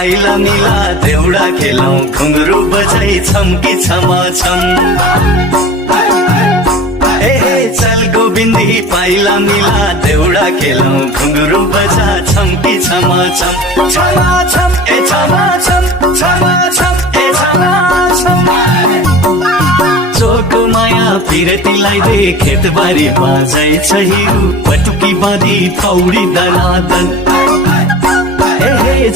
पाइला मिला देउडा खेलौं घुंगरू बजाई छम्की छमा छम चल गोविन्दी पाइला मिला देउडा खेलौं घुंगरू बजा छम्की छमा छम छमा छम ए छमा छम छमा छम ए छमा छम चोको माया पिरतीलाई दे खेतबारी बाजै छ हिरु पटुकी बाँधी पौडी दनादन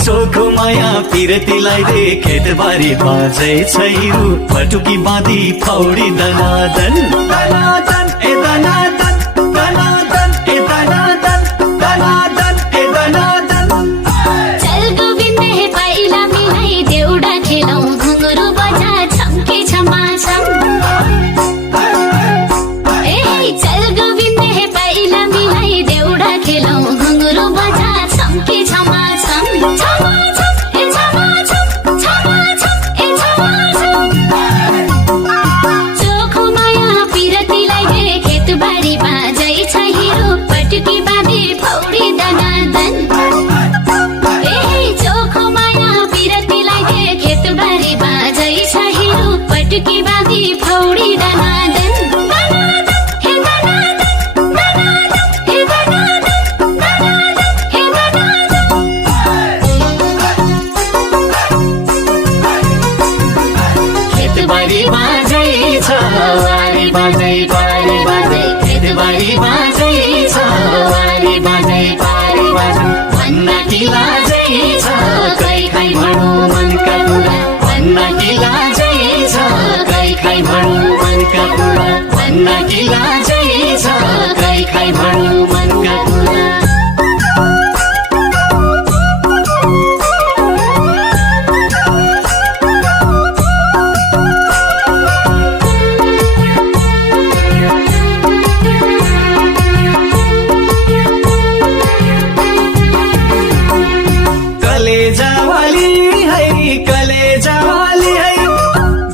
चोको माया पिरतीलाई दे खेतबारी बाजै छ हिरु पटुकी बाँधी पौडी दनादन दनादन ए दनादन दनादन ए दनादन दनादन ए दनादन चल गोविन्द हे पाइला मिलाई देउडा खेलौं घुंगरू बजा छम्की छमा छम चल गोविन्द हे पाइला मिलाई देउडा खेलौं घुंगरू बजा छम्की छमा छम छमा छम ए छमा छम छमा छम ए छमा छम चोखो माया पिरतीलाई दे खेतबारी बाजै छ हिरो पटुकी बाँधी पौडी दनादन चोखो माया पिरतीलाई दे खेतबारी बाजै छ हिरो पटुकी बाँधी पौडी दनादन खेतबारी बाजै छ वारी बाजै पारी बाजै खेतबारी बाजै छ वारी बाजै पारी बाजै भन्न कि लाजै छ कै खाइ भनौ मनका कुरा भन्न कि लाजै छ कै खाइ भनौ मनका कुरा भन्न कि लाजै छ कै खाइ भनौ मनका कुरा